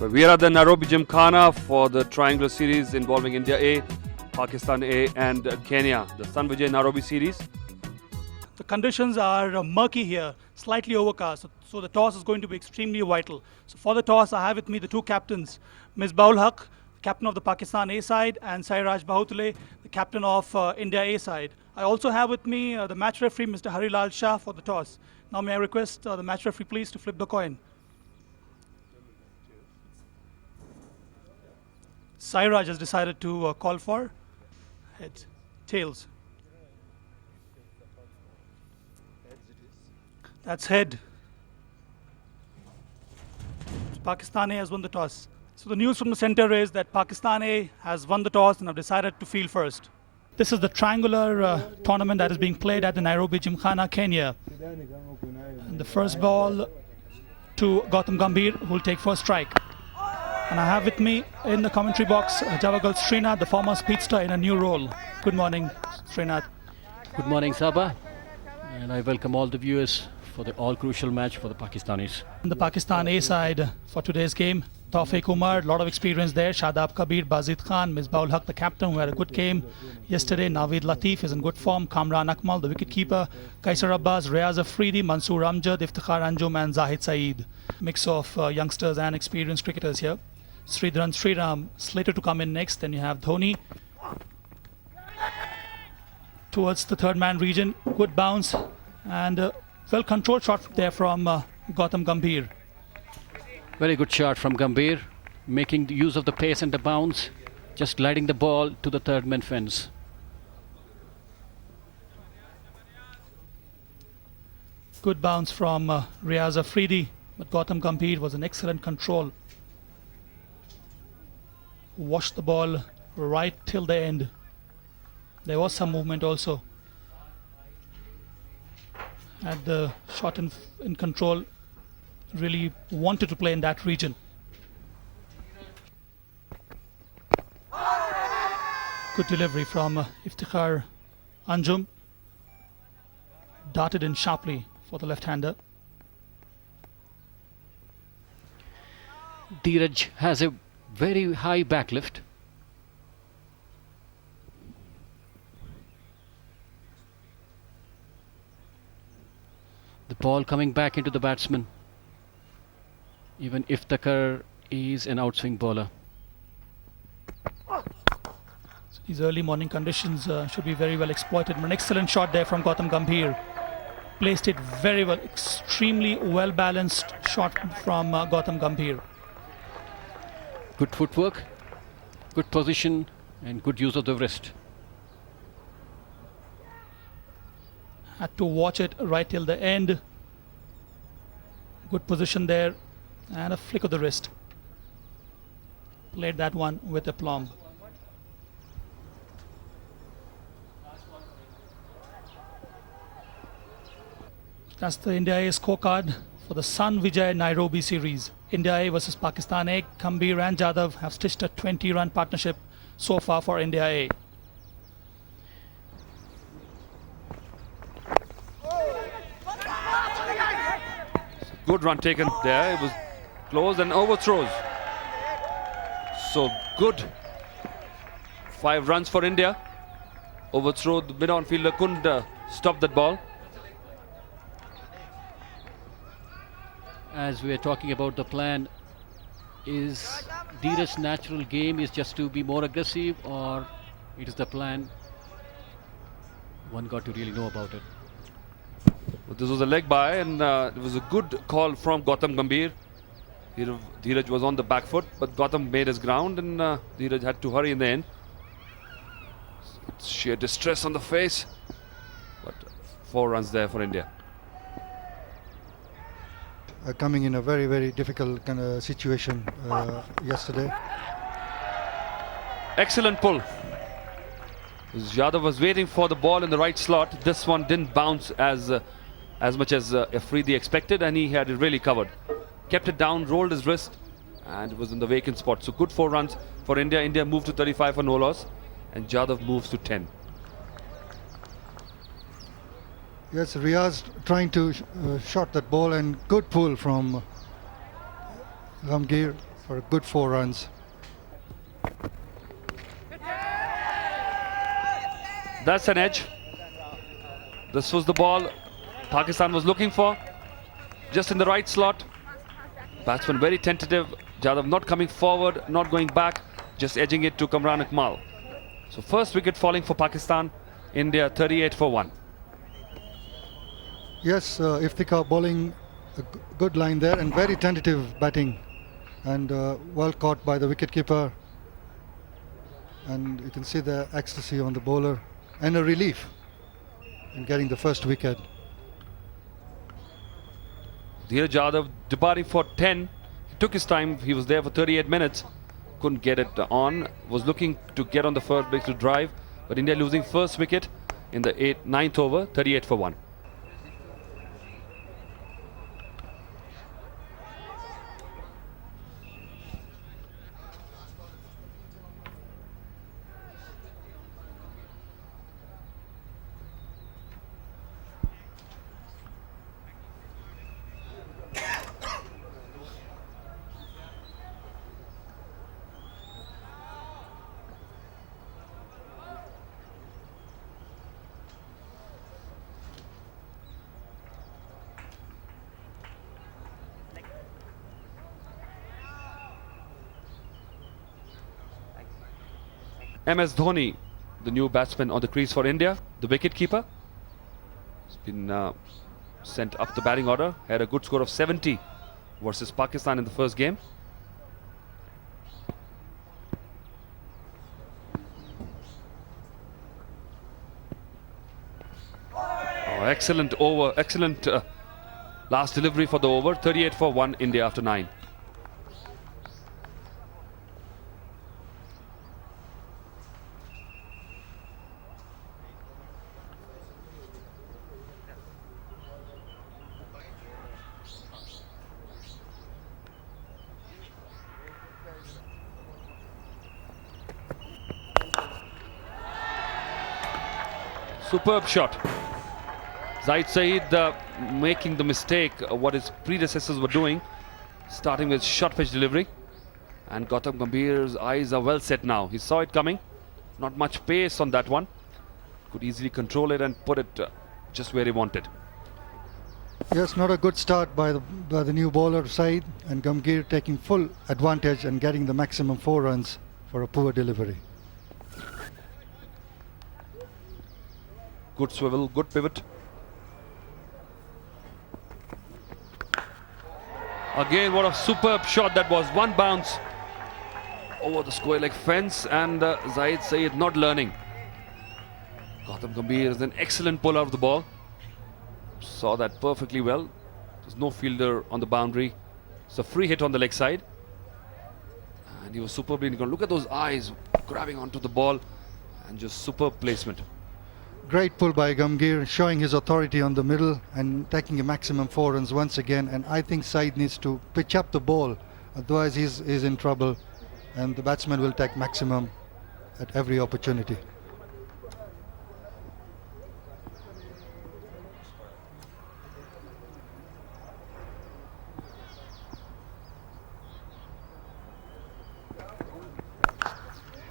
But we are at the Nairobi Gymkhana for the Triangular Series involving India A, Pakistan A and Kenya, the Sun Vijay Nairobi Series. The conditions are murky here, slightly overcast, so the toss is going to be extremely vital. So for the toss, I have with me the two captains, Ms. Baul Haq, captain of the Pakistan A side, and Sairaj Bahutule, the captain of India A side. I also have with me the match referee, Mr. Harilal Shah, for the toss. Now may I request the match referee please to flip the coin. Sairaj has decided to call for heads, tails. That's head. Pakistan A has won the toss. So the news from the center is that Pakistan A has won the toss and have decided to field first. This is the triangular tournament that is being played at the Nairobi Gymkhana, Kenya. And the first ball to Gautam Gambhir, who will take first strike. And I have with me in the commentary box Javagal Srinath, the former speedster in a new role. Good morning, Srinath. Good morning, Sabah. And I welcome all the viewers for the all-crucial match for the Pakistanis. On the Pakistan A side for today's game, Tawfiq Umar, a lot of experience there. Shadab Kabir, Bazid Khan, Ms. Baul Haq, the captain, who had a good game yesterday. Naveed Latif is in good form. Kamran Akmal, the wicketkeeper. Kaisar Abbas, Riaz Afridi, Mansoor Amjad, Iftikhar Anjum and Zahid Saeed. Mix of youngsters and experienced cricketers here. Sridharan Sriram slated to come in next. Then you have Dhoni towards the third man region. Good bounce and well controlled shot there from Gautam Gambhir. Very good shot from Gambhir, making the use of the pace and the bounce, just gliding the ball to the third man fence. Good bounce from Riaz Afridi, but Gautam Gambhir was an excellent control. Washed the ball right till the end. There was some movement also. Had the shot in control, really wanted to play in that region. Good delivery from Iftikhar Anjum. Darted in sharply for the left-hander. Dheeraj has a very high backlift. The ball coming back into the batsman. Even Iftikhar is an outswing bowler. So these early morning conditions should be very well exploited. An excellent shot there from Gautam Gambhir. Placed it very well, extremely well balanced shot from Gautam Gambhir. Good footwork, good position and good use of the wrist. Had to watch it right till the end. Good position there and a flick of the wrist. Played that one with aplomb. That's the India A scorecard for the Sun Vijay Nairobi Series. India A versus Pakistan A. Gambhir and Jadhav have stitched a 20-run partnership so far for India A. Good run taken there. It was close and overthrows. So good. 5 runs for India. Overthrow, the mid-on fielder couldn't stop that ball. As we are talking about the plan, is Dheeraj's natural game is just to be more aggressive, or it is the plan? One got to really know about it. Well, this was a leg by and it was a good call from Gautam Gambhir. Dheeraj was on the back foot, but Gautam made his ground and Dheeraj had to hurry in the end. Sheer distress on the face, but 4 runs there for India. Coming in a very, very difficult kind of situation yesterday. Excellent pull. Yadav was waiting for the ball in the right slot. This one didn't bounce as much as Afridi expected, and he had it really covered. Kept it down, rolled his wrist, and it was in the vacant spot. So good 4 runs for India. India moved to 35 for no loss, and Jadhav moves to 10. Yes, Riaz trying to shot that ball, and good pull from Gambhir. for a good 4 runs. That's an edge. This was the ball Pakistan was looking for. Just in the right slot. Batsman very tentative. Jadhav not coming forward, not going back, just edging it to Kamran Akmal. So first wicket falling for Pakistan. India 38 for 1. Yes, Iftikhar bowling a good line there and very tentative batting, and well caught by the wicketkeeper. And you can see the ecstasy on the bowler and a relief in getting the first wicket. Dheeraj Jadhav departing for 10. He took his time. He was there for 38 minutes. Couldn't get it on. Was looking to get on the first base to drive. But India losing first wicket in the 9th over, 38 for 1. MS Dhoni, the new batsman on the crease for India, the wicket-keeper. He's been sent up the batting order. Had a good score of 70 versus Pakistan in the first game. Oh, excellent over, excellent last delivery for the over. 38 for 1, India after 9. Superb shot. Zaid Saeed making the mistake what his predecessors were doing, starting with short pitch delivery. And Gautam Gambhir's eyes are well set now. He saw it coming. Not much pace on that one. Could easily control it and put it just where he wanted. Yes, not a good start by the new bowler Saeed, and Gambhir taking full advantage and getting the maximum 4 runs for a poor delivery. Good swivel, good pivot. Again, what a superb shot that was. One bounce over the square leg fence, and Zaid Saeed not learning. Gautam Gambhir is an excellent puller of the ball. Saw that perfectly well. There's no fielder on the boundary. It's a free hit on the leg side. And he was superbly going. Look at those eyes grabbing onto the ball, and just superb placement. Great pull by Gambhir, showing his authority on the middle and taking a maximum 4 runs once again. And I think Saeed needs to pitch up the ball, otherwise he's in trouble, and the batsman will take maximum at every opportunity.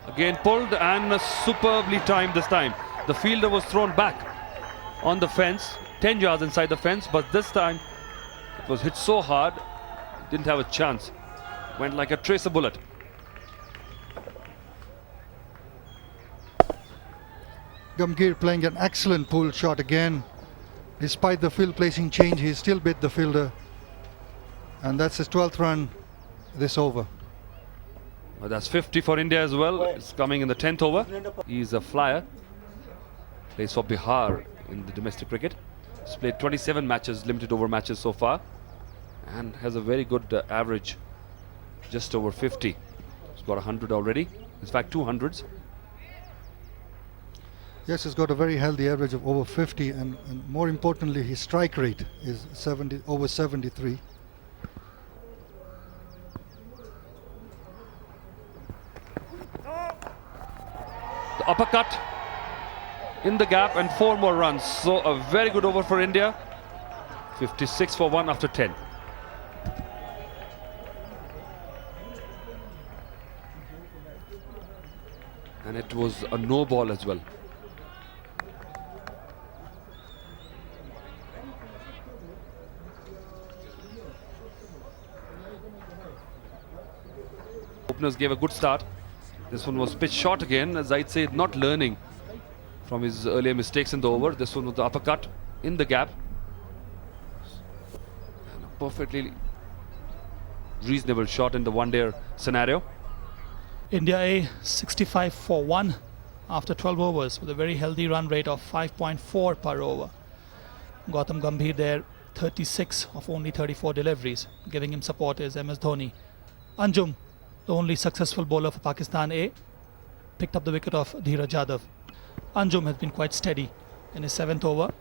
Again pulled and superbly timed this time. The fielder was thrown back on the fence, 10 yards inside the fence, but this time it was hit so hard, didn't have a chance. Went like a tracer bullet. Gambhir playing an excellent pull shot again. Despite the field placing change, he still beat the fielder. And that's his 12th run this over. Well, that's 50 for India as well. It's coming in the 10th over. He's a flyer. Plays for Bihar in the domestic cricket. He's played 27 matches, limited over matches so far, and has a very good average, just over 50. He's got 100 already. In fact, 200s. Yes, he's got a very healthy average of over 50, and more importantly, his strike rate is over 73. The uppercut in the gap and 4 more runs. So a very good over for India. 56 for 1 after 10. And it was a no ball as well. Openers gave a good start. This one was pitched short again, as I'd say, not learning from his earlier mistakes in the over. This one was the uppercut in the gap. And a perfectly reasonable shot in the one-day scenario. India A 65 for 1 after 12 overs with a very healthy run rate of 5.4 per over. Gautam Gambhir there, 36 of only 34 deliveries. Giving him support is MS Dhoni. Anjum, the only successful bowler for Pakistan A, picked up the wicket of Dheeraj Jadhav. Anjum has been quite steady in his 7th over.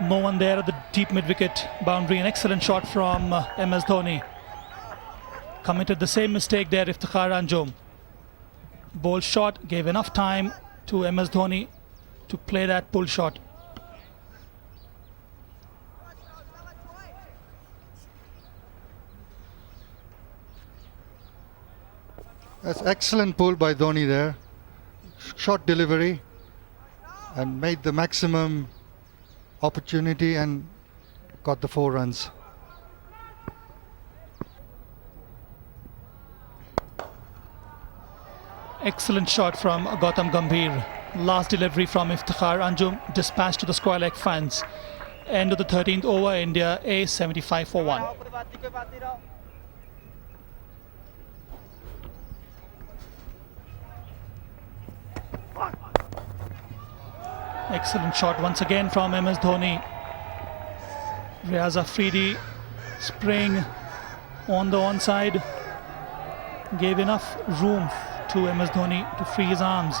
No one there at the deep mid-wicket boundary. An excellent shot from MS Dhoni. Committed the same mistake there, Iftikhar Anjum. Bowled shot, gave enough time to MS Dhoni to play that pull shot. That's excellent pull by Dhoni there. Short delivery and made the maximum opportunity and got the 4 runs. Excellent shot from Gautam Gambhir. Last delivery from Iftikhar Anjum, dispatched to the square leg fence. End of the 13th over, India A 75 for 1. Excellent shot once again from MS Dhoni. Riaz Afridi spraying on the onside. Gave enough room to MS Dhoni to free his arms.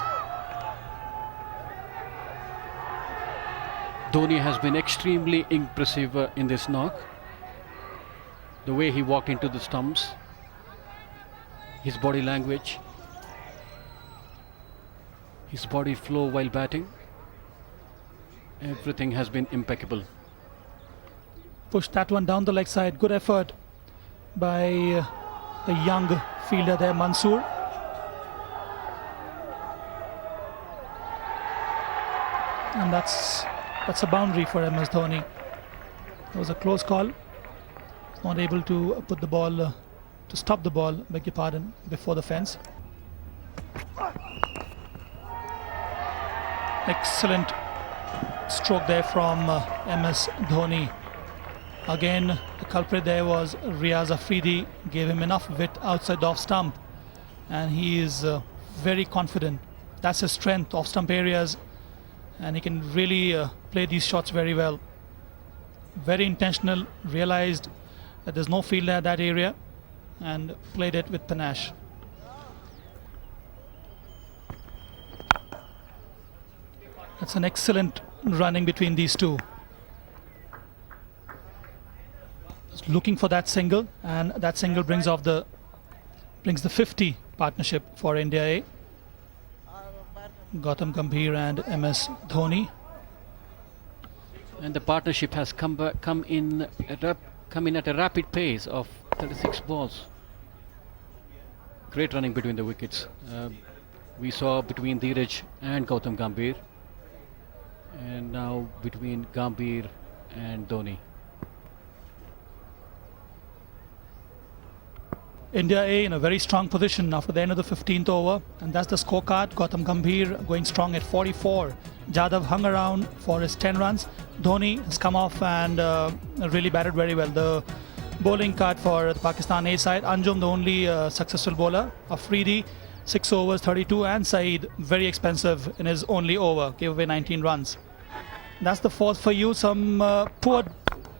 Dhoni has been extremely impressive in this knock. The way he walked into the stumps, his body language, his body flow while batting, everything has been impeccable. Pushed that one down the leg side. Good effort by the young fielder there, Mansoor. And that's a boundary for MS Dhoni. It was a close call. Not able to put the ball, to stop the ball, beg your pardon, before the fence. Excellent stroke there from MS Dhoni. Again, the culprit there was Riaz Afridi. Gave him enough width outside the off stump, and he is very confident. That's his strength, off stump areas, and he can really play these shots very well. Very intentional, realized that there's no fielder at that area and played it with panache. That's an excellent running between these two. Just looking for that single, and that single brings the 50 partnership for India A. Gautam Gambhir and MS Dhoni. And the partnership has come in at a rapid pace of 36 balls. Great running between the wickets. We saw between Dheeraj and Gautam Gambhir, and now between Gambhir and Dhoni. India A in a very strong position after the end of the 15th over, and that's the scorecard. Gautam Gambhir going strong at 44. Jadhav hung around for his 10 runs. Dhoni has come off and really batted very well. The bowling card for the Pakistan A side, Anjum the only successful bowler. Afridi 6 overs 32, and Saeed very expensive in his only over, gave away 19 runs. That's the fourth for you. Some poor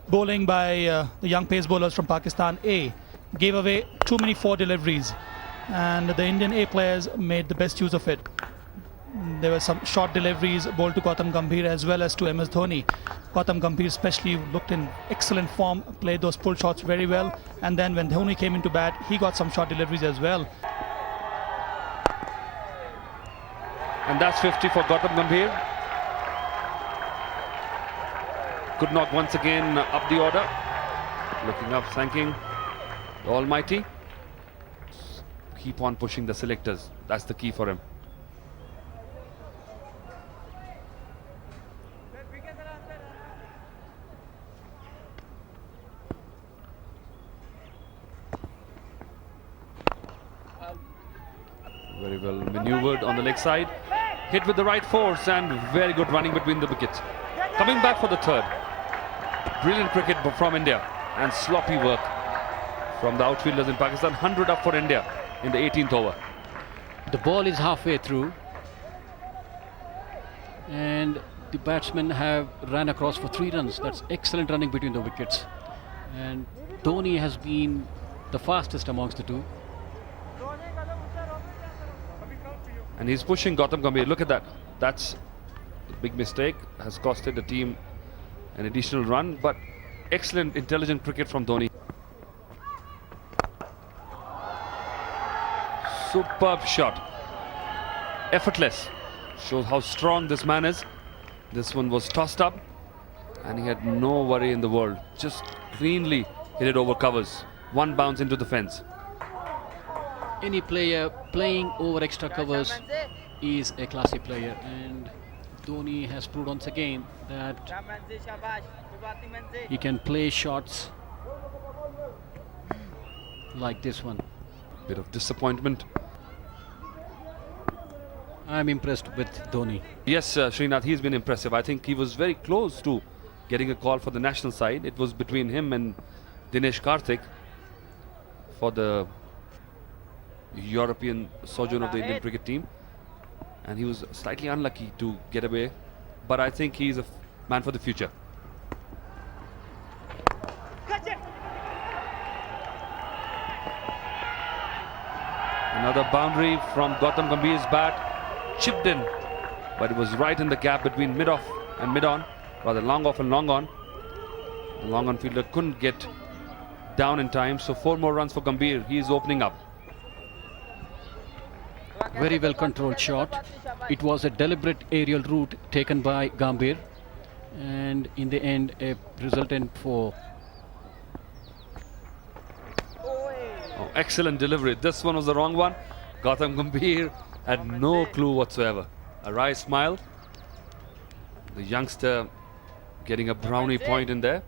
bowling by the young pace bowlers from Pakistan A. Gave away too many 4 deliveries, and the Indian A players made the best use of it. There were some short deliveries bowled to Gautam Gambhir as well as to MS Dhoni. Gautam Gambhir especially looked in excellent form, played those pull shots very well, and then when Dhoni came into bat, he got some short deliveries as well. And that's 50 for Gautam Gambhir. Good knock once again up the order. Looking up, thanking the Almighty. keep on pushing the selectors. That's the key for him. Very well maneuvered on the leg side. Hit with the right force and very good running between the wickets. Coming back for the third. Brilliant cricket from India and sloppy work from the outfielders in Pakistan. 100 up for India in the 18th over. The ball is halfway through and the batsmen have ran across for 3 runs. That's excellent running between the wickets. And Dhoni has been the fastest amongst the two. And he's pushing Gautam Gambhir. Look at that. That's a big mistake. Has costed the team an additional run. But excellent, intelligent cricket from Dhoni. Superb shot. Effortless. Shows how strong this man is. This one was tossed up. And he had no worry in the world. Just cleanly hit it over covers. One bounce into the fence. Any player playing over extra covers is a classy player, and Dhoni has proved once again that he can play shots like this one. Bit of disappointment. I'm impressed with Dhoni. Yes, Srinath, he's been impressive. I think he was very close to getting a call for the national side. It was between him and Dinesh Karthik for the European sojourn of the Indian cricket team, and he was slightly unlucky to get away, but I think he's a man for the future. Another boundary from Gautam Gambhir's bat, chipped in, but it was right in the gap between mid-off and mid-on, rather long off and long on. The long on fielder couldn't get down in time, so 4 more runs for Gambhir. He is opening up. Very well controlled shot. It was a deliberate aerial route taken by Gambhir, and in the end a resultant for. Oh, excellent delivery. This one was the wrong one. Gautam Gambhir had no clue whatsoever. A wry smile. The youngster getting a brownie point in there.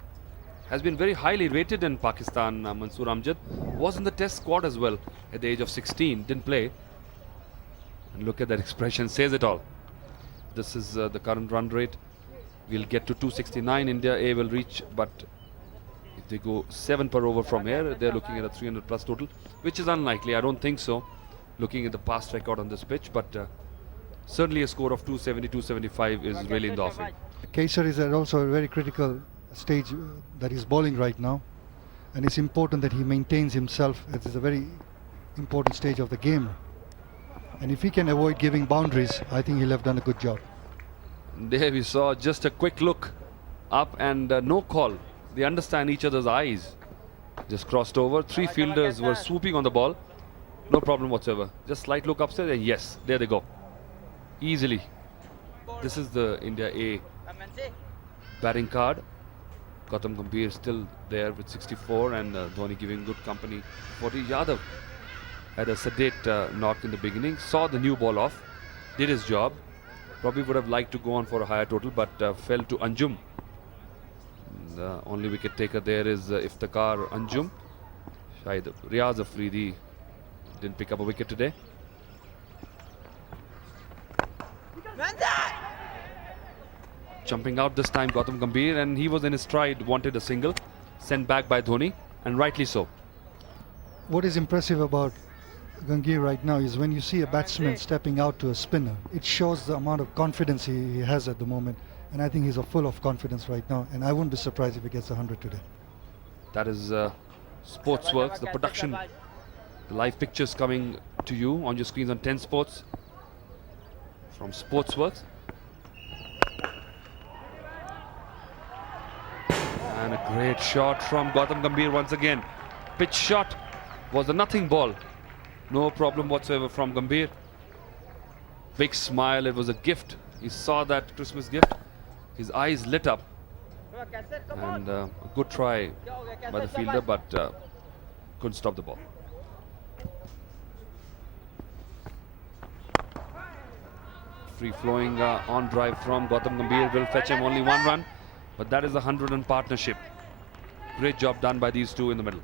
Has been very highly rated in Pakistan. Mansoor Amjad was in the test squad as well at the age of 16. Didn't play. And look at that expression, says it all. This is the current run rate. We'll get to 269. India A will reach, but if they go 7 per over from here, they're looking at a 300 plus total, which is unlikely. I don't think so, looking at the past record on this pitch, but certainly a score of 270, 275 is really in the offing. Kesar is at also a very critical stage that he's bowling right now, and it's important that he maintains himself. It is a very important stage of the game. And if he can avoid giving boundaries, I think he'll have done a good job. There we saw just a quick look up and no call. They understand each other's eyes. Just crossed over. 3 fielders were swooping on the ball. No problem whatsoever. Just slight look upstairs and yes, there they go. Easily. This is the India A batting card. Gautam Gambhir still there with 64 and Dhoni giving good company. 40. Yadav had a sedate knock in the beginning, saw the new ball off, did his job. Probably would have liked to go on for a higher total, but fell to Anjum. The only wicket taker there is Iftikhar Anjum. Shahid Riaz Afridi didn't pick up a wicket today. Jumping out this time, Gautam Gambhir, and he was in his stride, wanted a single, sent back by Dhoni, and rightly so. What is impressive about Gambhir right now is when you see a batsman stepping out to a spinner, it shows the amount of confidence he has at the moment, and I think he's full of confidence right now, and I wouldn't be surprised if he gets 100 today. That is Sportzworkz, the production, the live pictures coming to you on your screens on 10 Sports from Sportzworkz. And a great shot from Gautam Gambhir once again. Pitch shot was a nothing ball. No problem whatsoever from Gambhir. Big smile, it was a gift. He saw that Christmas gift. His eyes lit up. And a good try by the fielder, but couldn't stop the ball. Free flowing on drive from Gautam Gambhir will fetch him only 1 run, but that is a 100-run partnership. Great job done by these two in the middle.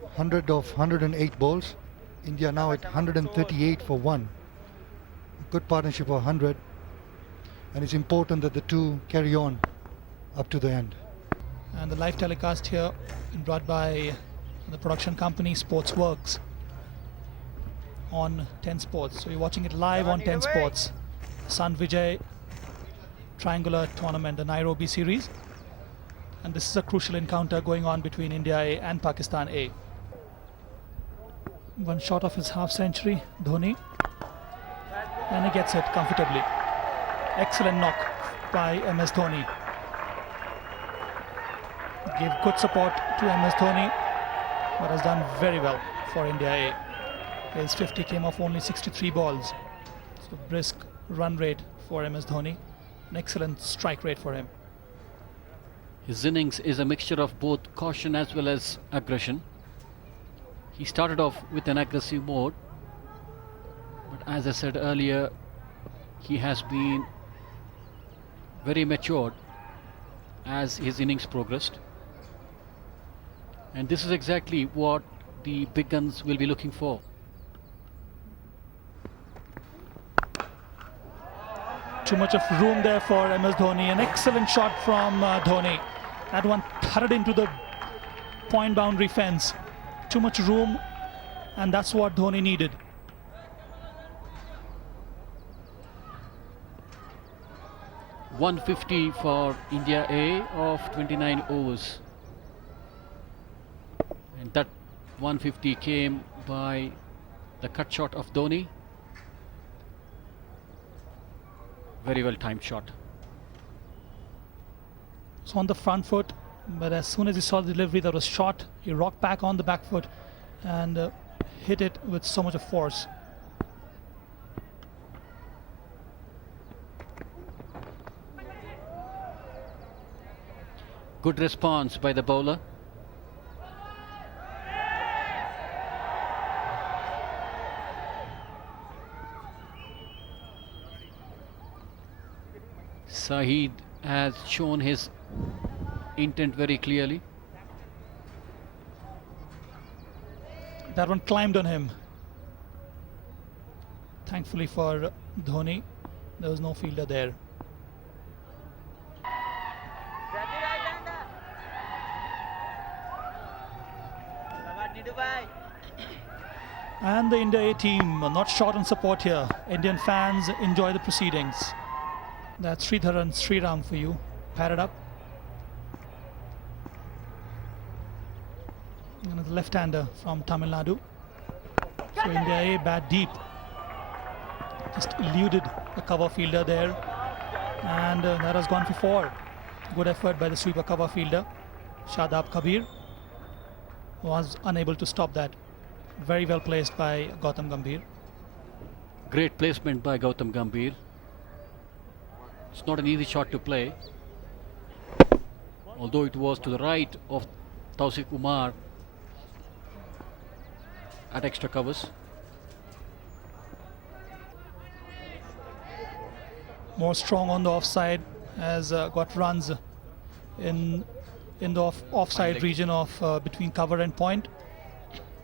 100 of 108 balls. India now at 138 for 1. Good partnership of 100, and it's important that the two carry on up to the end. And the live telecast here brought by the production company Sportzworkz on 10 Sports. So you're watching it live on 10 Sports. San Vijay Triangular Tournament, the Nairobi Series. And this is a crucial encounter going on between India A and Pakistan A. One shot of his half century, Dhoni. And he gets it comfortably. Excellent knock by MS Dhoni. Gave good support to MS Dhoni, but has done very well for India A. His 50 came off only 63 balls. So brisk run rate for MS Dhoni. An excellent strike rate for him. His innings is a mixture of both caution as well as aggression. He started off with an aggressive mode, but as I said earlier, he has been very matured as his innings progressed. And this is exactly what the big guns will be looking for. Too much of room there for MS Dhoni. An excellent shot from Dhoni. That one thudded into the point boundary fence. Too much room, and that's what Dhoni needed. .150 for India A of 29 overs. And that 150 came by the cut shot of Dhoni. Very well timed shot. So on the front foot, but as soon as he saw the delivery, there was shot. He rocked back on the back foot and hit it with so much of force. Good response by the bowler. Saeed has shown his intent very clearly. That one climbed on him. Thankfully for Dhoni, there was no fielder there. And the India A team not short on support here. Indian fans enjoy the proceedings. That's Sridhar and Sriram for you. Padded up. And the left-hander from Tamil Nadu. So India A bat deep. Just eluded the cover fielder there. And that has gone for 4. Good effort by the sweeper cover fielder. Shadab Kabir was unable to stop that. Very well placed by Gautam Gambhir. Great placement by Gautam Gambhir. It's not an easy shot to play, although it was to the right of Tauseef Umar at extra covers. More strong on the offside, has got runs in the offside region of between cover and point.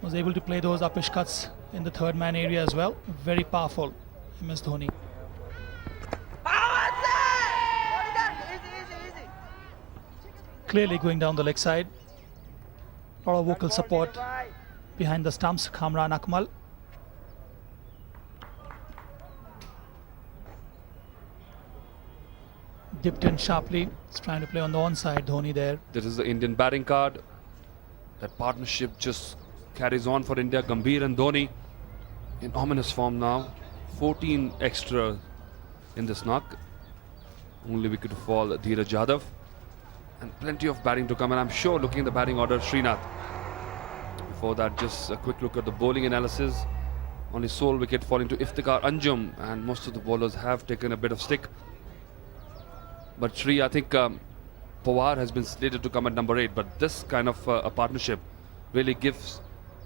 Was able to play those uppish cuts in the third man area as well. Very powerful, MS Dhoni. Clearly going down the leg side. A lot of vocal support behind the stumps. Kamran Akmal. Dipped in sharply. He's trying to play on the onside. Dhoni there. This is the Indian batting card. That partnership just carries on for India. Gambhir and Dhoni in ominous form now. 14 extra in this knock. Only wicket to fall, Dheeraj Yadav. And plenty of batting to come, and I'm sure looking at the batting order, Srinath. Before that, just a quick look at the bowling analysis. Only sole wicket falling to Iftikhar Anjum, and most of the bowlers have taken a bit of stick. But Sri, I think Powar has been slated to come at number 8, but this kind of a partnership really gives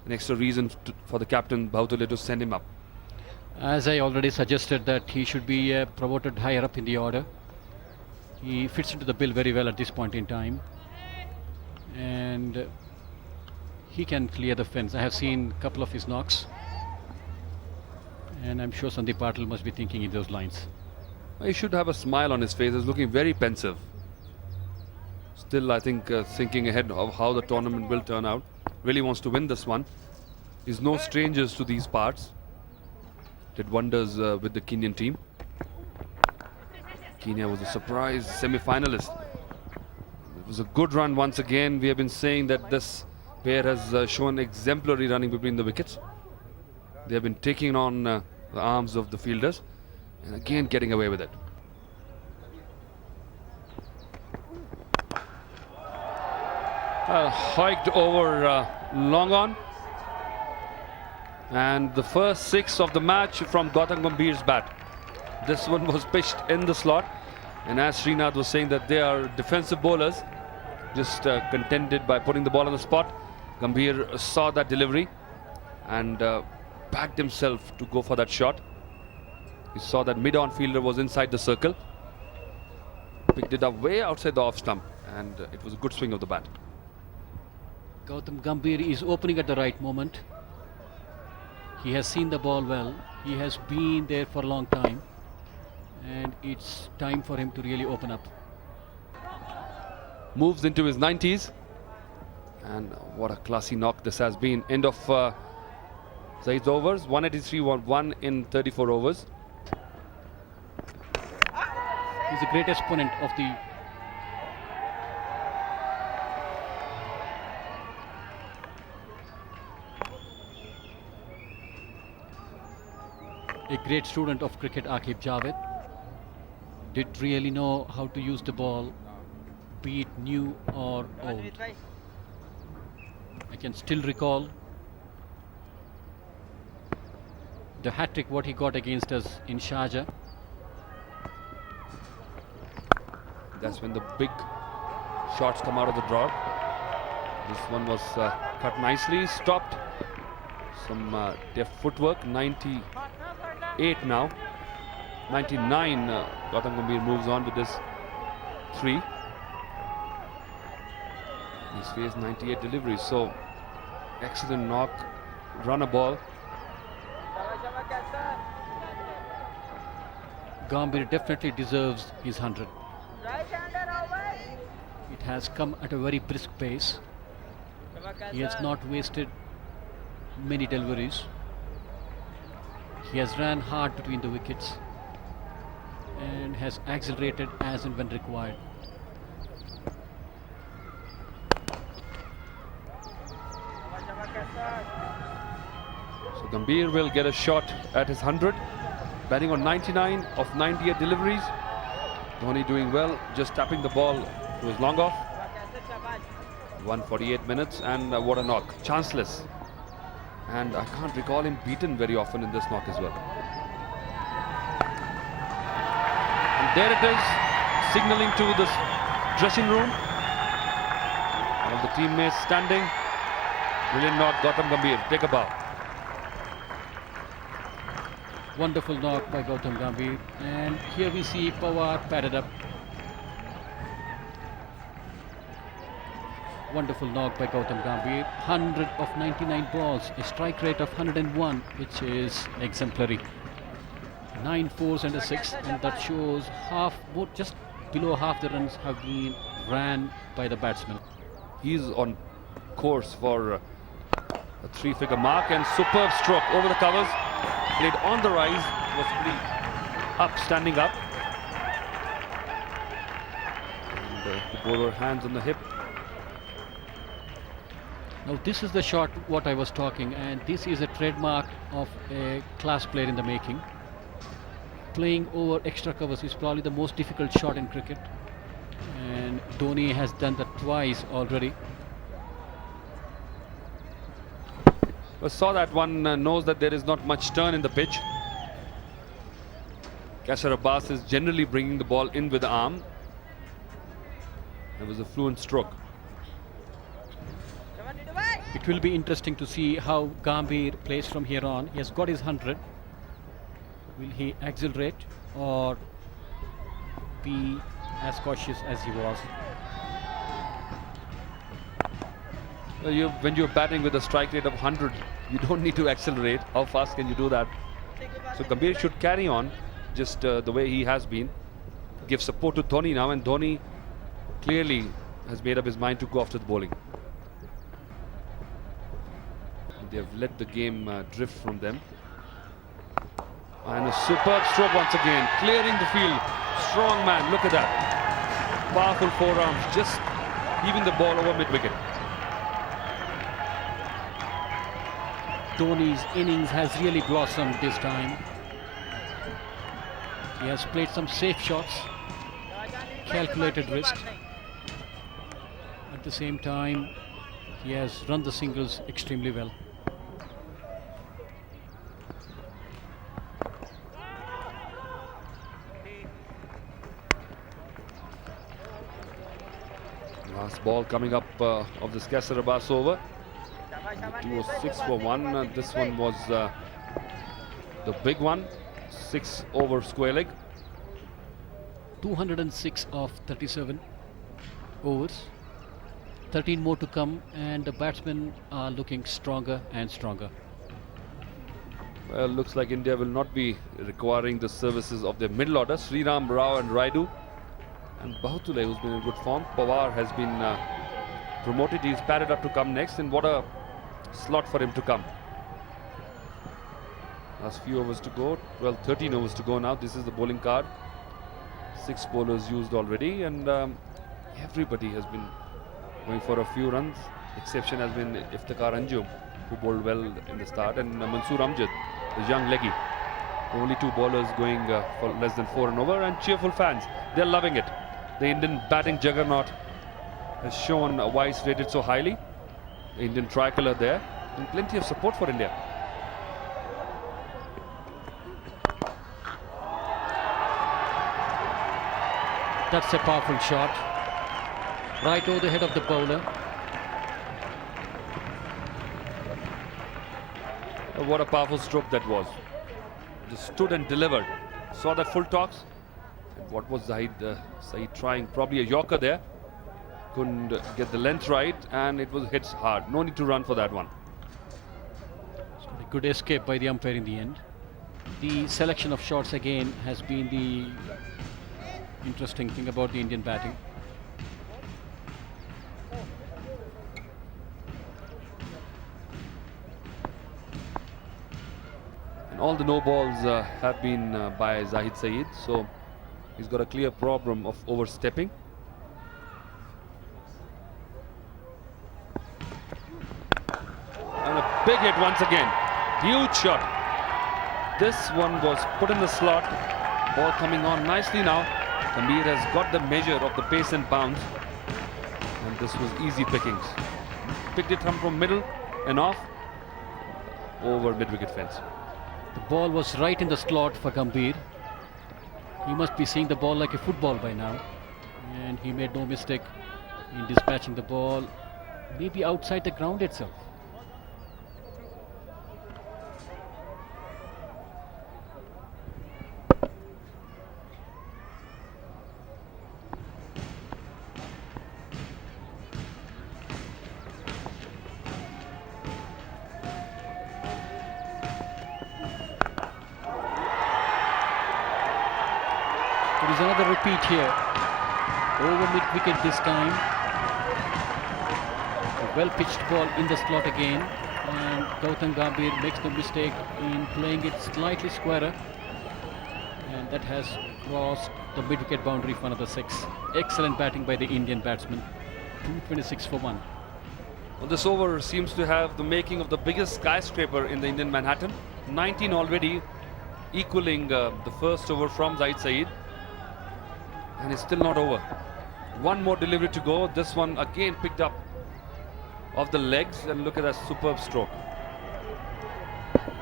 an extra reason for the captain Bahutule to send him up. As I already suggested that he should be promoted higher up in the order. He fits into the bill very well at this point in time. And he can clear the fence. I have seen a couple of his knocks. And I'm sure Sandeep Patil must be thinking in those lines. He should have a smile on his face. He's looking very pensive. Still, I think, thinking ahead of how the tournament will turn out. Really wants to win this one. He's no strangers to these parts. Did wonders with the Kenyan team. Kenya was a surprise semi-finalist. It was a good run once again. We have been saying that this pair has shown exemplary running between the wickets. They have been taking on the arms of the fielders and again getting away with it. Hiked over long on. And the first 6 of the match from Gautam Gambhir's bat. This one was pitched in the slot. And as Srinath was saying that they are defensive bowlers, just contented by putting the ball on the spot. Gambhir saw that delivery and backed himself to go for that shot. He saw that mid-on fielder was inside the circle. Picked it up way outside the off stump and it was a good swing of the bat. Gautam Gambhir is opening at the right moment. He has seen the ball well. He has been there for a long time. And it's time for him to really open up. Moves into his 90s. And what a classy knock this has been. End of Zaid's overs. 183-1 in 34 overs. He's a great exponent of the great student of cricket, Aqib Javed. Did really know how to use the ball, be it new or old. I can still recall the hat-trick what he got against us in Sharjah. That's when the big shots come out of the draw. This one was cut nicely, stopped. Some deft footwork. 98 now. 99. Gautam Gambhir moves on with this 3. He's faced 98 deliveries. So excellent knock, run a ball. Gambhir definitely deserves his 100. It has come at a very brisk pace. He has not wasted many deliveries. He has ran hard between the wickets and has accelerated as and when required. So Gambhir will get a shot at his 100, batting on 99 of 98 deliveries. Dhoni doing well, just tapping the ball to his long off. 148 minutes and what a knock, chanceless. And I can't recall him beaten very often in this knock as well. And there it is, signaling to the dressing room. All the teammates standing. Brilliant knock, Gautam Gambhir, take a bow. Wonderful knock by Gautam Gambhir. And here we see Powar padded up. Wonderful knock by Gautam Gambhir. 100 of 99 balls, a strike rate of 101, which is exemplary. 9 fours and a 6, and that shows just below half the runs have been ran by the batsman. He's on course for a 3-figure mark, and superb stroke over the covers. Played on the rise, was pretty up, standing up. And the bowler hands on the hip. Now this is the shot what I was talking, and this is a trademark of a class player in the making. Playing over extra covers is probably the most difficult shot in cricket, and Dhoni has done that twice already. Well, saw that one, knows that there is not much turn in the pitch. Kasher Abbas is generally bringing the ball in with the arm. It was a fluent stroke. It will be interesting to see how Gambhir plays from here on. He has got his 100. Will he accelerate or be as cautious as he was? When you're batting with a strike rate of 100, you don't need to accelerate. How fast can you do that? So Gambhir should carry on just the way he has been. Give support to Dhoni now, and Dhoni clearly has made up his mind to go after the bowling. They have let the game drift from them. And a superb stroke once again, clearing the field. Strong man, look at that. Powerful forearms, just leaving the ball over mid-wicket. Dhoni's innings has really blossomed this time. He has played some safe shots, calculated risk. At the same time, he has run the singles extremely well. Last ball coming up of this Kasarabas over. The 2 was 6 for 1. This one was the big one. 6 over square leg. 206 of 37 overs. 13 more to come, and the batsmen are looking stronger and stronger. Well, looks like India will not be requiring the services of their middle order. Sriram, Rao and Raidu. And Bahutule, who's been in good form. Powar has been promoted. He's padded up to come next, and what a slot for him to come. Last few overs to go. Well, 13 overs to go now. This is the bowling card. 6 bowlers used already, and everybody has been going for a few runs. Exception has been Iftikhar Anjum, who bowled well in the start, and Mansoor Amjad, the young leggy. Only 2 bowlers going for less than 4 and over, and cheerful fans. They're loving it. The Indian batting juggernaut has shown why it's rated so highly. The Indian tricolor there, and plenty of support for India. That's a powerful shot. Right over the head of the bowler. What a powerful stroke that was. Just stood and delivered. Saw that full toss. And what was Saeed trying? Probably a Yorker there. Couldn't get the length right, and it was hits hard. No need to run for that one. A good escape by the umpire in the end. The selection of shots again has been the interesting thing about the Indian batting. And all the no balls have been by Zahid Saeed, so he's got a clear problem of overstepping. And a big hit once again. Huge shot. This one was put in the slot. Ball coming on nicely now. Gambhir has got the measure of the pace and bounce. And this was easy pickings. Picked it from middle and off over mid-wicket fence. The ball was right in the slot for Gambhir. He must be seeing the ball like a football by now. And he made no mistake in dispatching the ball, maybe outside the ground itself. There is another repeat here. Over mid-wicket this time. A well-pitched ball in the slot again. And Gautam Gambhir makes the mistake in playing it slightly squarer. And that has crossed the mid-wicket boundary for another 6. Excellent batting by the Indian batsman. 226 for 1. Well, this over seems to have the making of the biggest skyscraper in the Indian Manhattan. 19 already, equaling the first over from Zahid Saeed. And it's still not over. One more delivery to go. This one again picked up off the legs, and look at that superb stroke.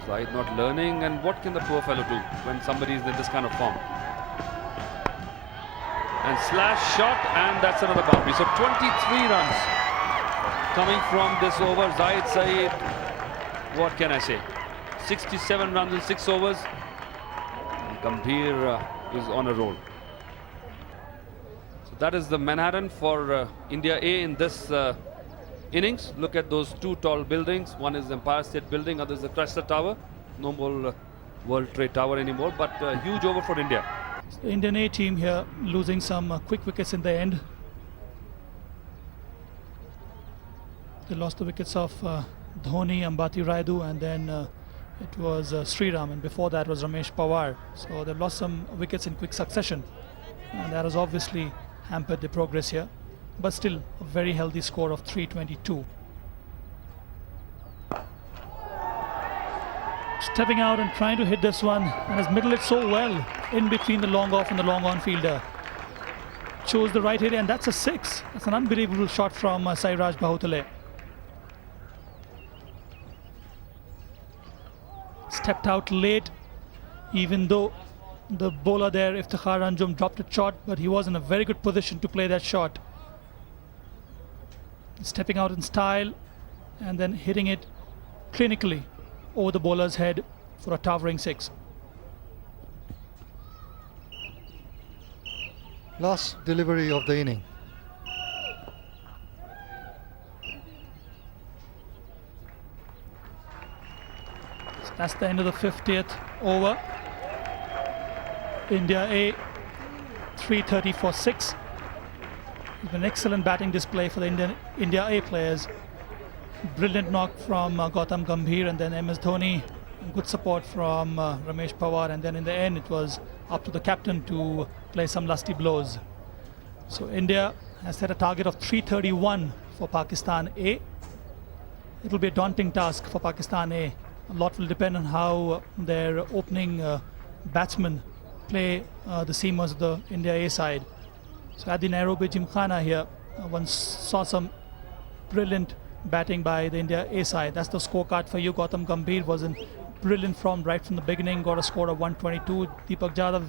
Zahid not learning, and what can the poor fellow do when somebody is in this kind of form? And slash shot, and that's another boundary. So 23 runs coming from this over. Zahid Saeed, what can I say? 67 runs in 6 overs. Gambhir is on a roll. So that is the Manhattan for India A in this innings. Look at those two tall buildings. One is Empire State Building, other is the Chrysler Tower. No more World Trade Tower anymore, but huge over for India. The Indian A team here losing some quick wickets in the end. They lost the wickets of Dhoni, Ambati Rayudu, and then it was Sriram, and before that was Ramesh Pawar. So they've lost some wickets in quick succession, and that has obviously hampered the progress here. But still, a very healthy score of 322. Stepping out and trying to hit this one, and has middled it so well in between the long off and the long on fielder. Chose the right area, and that's a 6. That's an unbelievable shot from Sairaj Bahutule. Stepped out late, even though the bowler there, Iftikhar Anjum, dropped it short, but he was in a very good position to play that shot. Stepping out in style and then hitting it clinically over the bowler's head for a towering 6. Last delivery of the inning. So that's the end of the 50th over. India A 330 for 6. It's been an excellent batting display for the India A players. Brilliant knock from Gautam Gambhir and then MS Dhoni. And good support from Ramesh Pawar, and then in the end it was up to the captain to play some lusty blows. So India has set a target of 331 for Pakistan A. It will be a daunting task for Pakistan A. A lot will depend on how their opening batsmen play the seamers of the India A side. So at the Nairobi Gymkhana here, one saw some brilliant batting by the India A side. That's the scorecard for you. Gautam Gambhir was in brilliant form right from the beginning, got a score of 122. Deepak Jadhav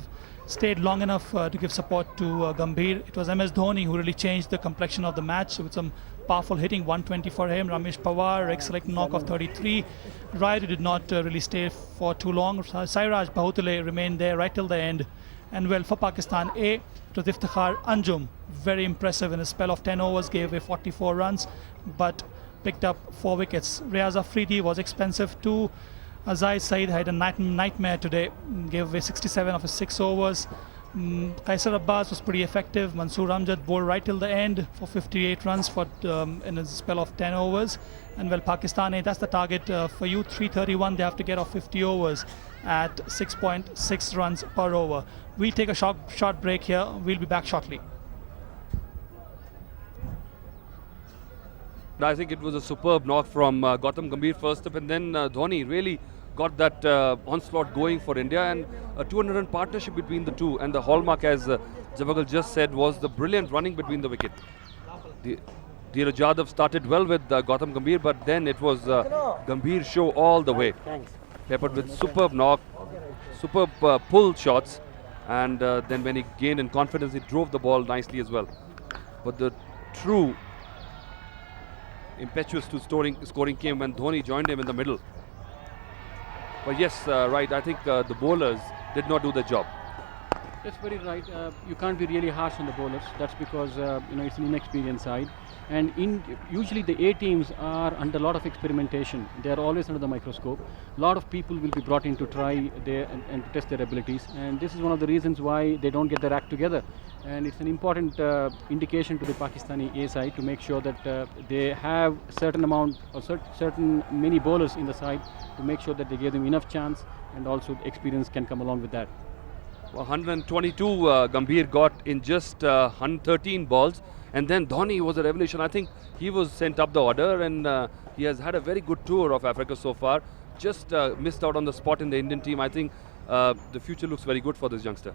stayed long enough to give support to Gambhir. It was MS Dhoni who really changed the complexion of the match with some powerful hitting, 120 for him. Ramesh Pawar, excellent knock of 33. Rayudu did not really stay for too long. Sairaj Bahutule remained there right till the end. And well, for Pakistan A, it was Iftikhar Anjum, very impressive in a spell of 10 overs, gave away 44 runs, but picked up 4 wickets. Riaz Afridi was expensive too. Azai Saeed had a nightmare today, gave away 67 of his 6 overs. Qaisar Abbas was pretty effective. Mansoor Amjad bowled right till the end for 58 runs for in a spell of 10 overs. And well, Pakistan A, that's the target for you, 331. They have to get off 50 overs at 6.6 runs per over. We'll take a short break here. We'll be back shortly. I think it was a superb knock from Gautam Gambhir first up, and then Dhoni really got that onslaught going for India, and a 200-run partnership between the two. And the hallmark, as Javagal just said, was the brilliant running between the wicket. Dheeraj Jadhav started well with Gautam Gambhir, but then it was Gambhir show all the way. Peppered with superb knock, superb pull shots, and then when he gained in confidence, he drove the ball nicely as well. But the true impetuous to scoring came when Dhoni joined him in the middle. But yes, right, I think the bowlers did not do the job. That's very right. You can't be really harsh on the bowlers. That's because it's an inexperienced side, and usually the A teams are under a lot of experimentation. They are always under the microscope. A lot of people will be brought in to try and to test their abilities, and this is one of the reasons why they don't get their act together. And it's an important indication to the Pakistani A side to make sure that they have certain amount or certain many bowlers in the side to make sure that they give them enough chance, and also experience can come along with that. 122 Gambhir got in just 113 balls, and then Dhoni was a revelation. I think he was sent up the order, and he has had a very good tour of Africa so far. Just missed out on the spot in the Indian team. I think the future looks very good for this youngster.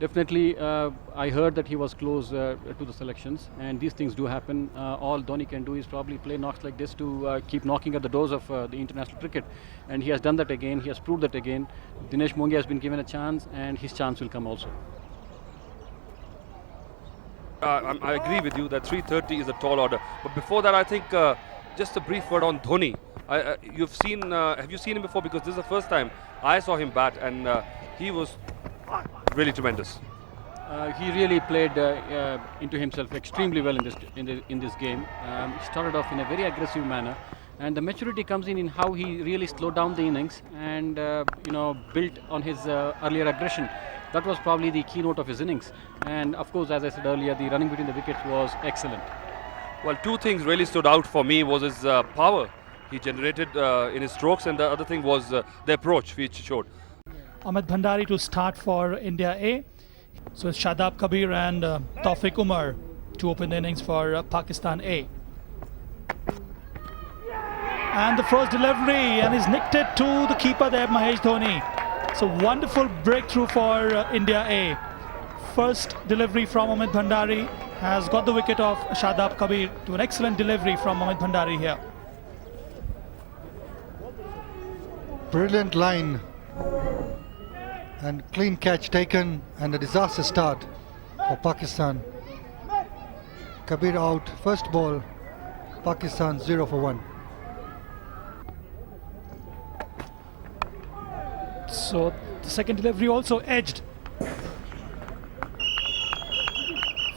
Definitely, I heard that he was close to the selections, and these things do happen. All Dhoni can do is probably play knocks like this to keep knocking at the doors of the international cricket, and he has done that again. He has proved that again. Dinesh Mongia has been given a chance, and his chance will come also. I agree with you that 330 is a tall order. But before that, I think just a brief word on Dhoni. Have you seen him before? Because this is the first time I saw him bat, and he was Really tremendous. He really played into himself extremely well in this game. He started off in a very aggressive manner, and the maturity comes in how he really slowed down the innings and built on his earlier aggression. That was probably the keynote of his innings. And of course, as I said earlier, the running between the wickets was excellent. Well, two things really stood out for me was his power he generated in his strokes, and the other thing was the approach which he showed. Ahmed Bhandari to start for India A. So it's Shadab Kabir and Tawfiq Umar to open the innings for Pakistan A. And the first delivery, and he's nicked it to the keeper there, Mahesh Dhoni. So wonderful breakthrough for India A. First delivery from Ahmed Bhandari has got the wicket of Shadab Kabir to an excellent delivery from Ahmed Bhandari here. Brilliant line and clean catch taken, and a disaster start for Pakistan. Kabir out, first ball, Pakistan 0 for 1. So the second delivery also edged.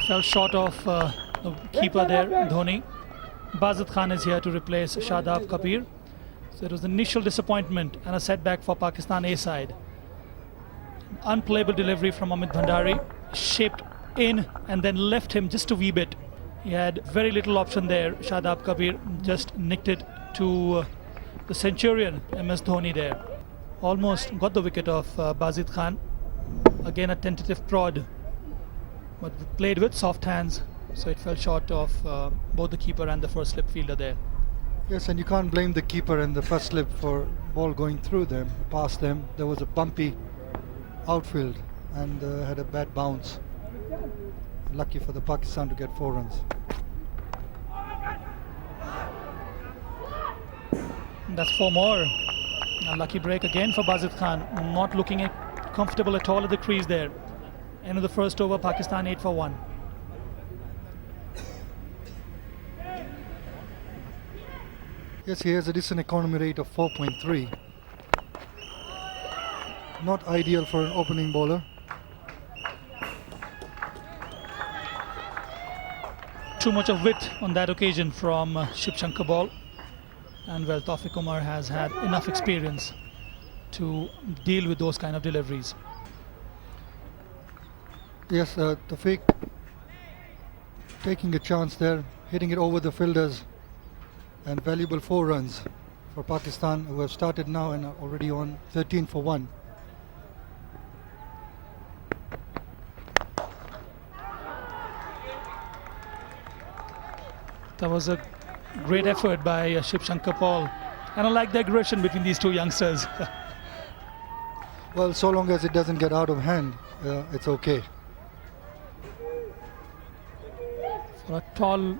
Fell short of the keeper there, Dhoni. Bazid Khan is here to replace Shadab Kabir. So it was initial disappointment and a setback for Pakistan A side. Unplayable delivery from Ahmed Bhandari, shaped in and then left him just a wee bit. He had very little option there. Shadab Kabir just nicked it to the Centurion, MS Dhoni there. Almost got the wicket of Bazid Khan. Again a tentative prod, but played with soft hands, so it fell short of both the keeper and the first slip fielder there. Yes, and you can't blame the keeper and the first slip for ball going through them, past them. There was a bumpy outfield and had a bad bounce. Lucky for the Pakistan to get 4 runs. That's 4 more. A lucky break again for Bazid Khan, not looking comfortable at all at the crease there. End of the first over, Pakistan 8 for 1. Yes, he has a decent economy rate of 4.3. Not ideal for an opening bowler. Too much of wit on that occasion from Shiv Shankar ball. And well, Tawfiq Umar has had enough experience to deal with those kind of deliveries. Yes, Tawfiq taking a chance there, hitting it over the fielders, and valuable 4 runs for Pakistan, who have started now and are already on 13 for 1. That was a great effort by Shiv Shankar Paul, and I like the aggression between these two youngsters. Well, so long as it doesn't get out of hand, it's okay. For a tall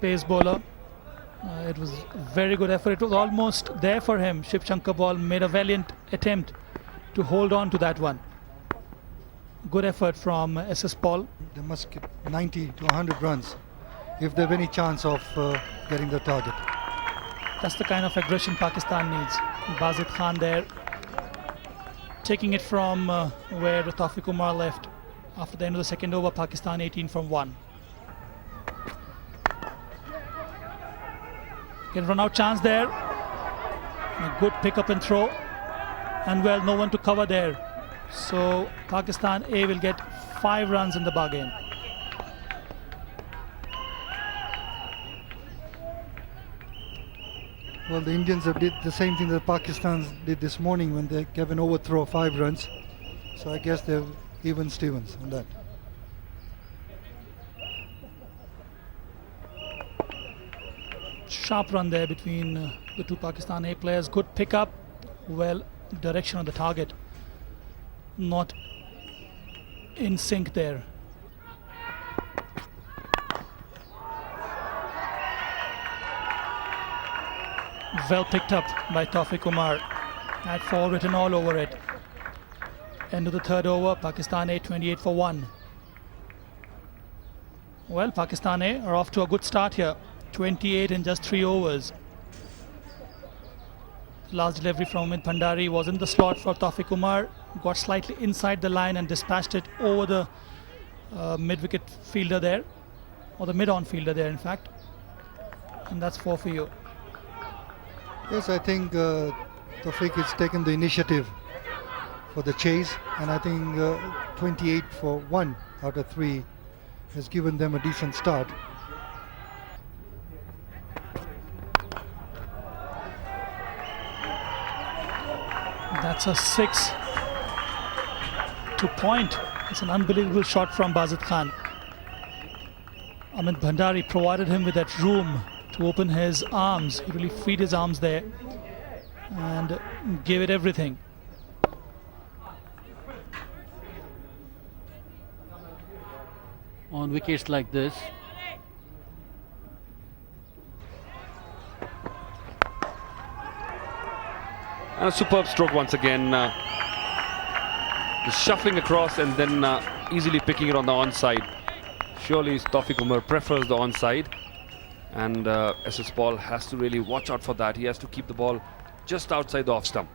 pace bowler, it was a very good effort. It was almost there for him. Shiv Shankar Paul made a valiant attempt to hold on to that one. Good effort from SS Paul. They must get 90 to 100 runs if they have any chance of getting the target. That's the kind of aggression Pakistan needs. Bazid Khan there, taking it from where Tawfiq Umar left. After the end of the second over, Pakistan 18 from 1. Can run out chance there. A good pick up and throw. And well, no one to cover there. So Pakistan A will get 5 runs in the bargain. Well, the Indians have did the same thing that Pakistan did this morning when they gave an overthrow of 5 runs. So I guess they're even Stevens on that. Sharp run there between the two Pakistan A players. Good pick up. Well, direction on the target. Not in sync there. Well picked up by Tawfiq Umar. Had 4 written all over it. End of the third over, Pakistan A 28 for 1. Well, Pakistan A are off to a good start here. 28 in just 3 overs. Last delivery from Ahmed Bhandari was in the slot for Tawfiq Umar. got slightly inside the line and dispatched it over the mid-wicket fielder there, or the mid-on fielder there in fact, and that's 4 for you. Yes, I think Taufeeq has taken the initiative for the chase, and I think 28 for 1 out of 3 has given them a decent start. That's a 6 to point. It's an unbelievable shot from Bazid Khan. Bhandari provided him with that room to open his arms. He really freed his arms there and gave it everything. On wickets like this, and a superb stroke once again. Just shuffling across and then easily picking it on the onside. Surely Taufeeq Umar prefers the onside, and SS Paul has to really watch out for that. He has to keep the ball just outside the off stump.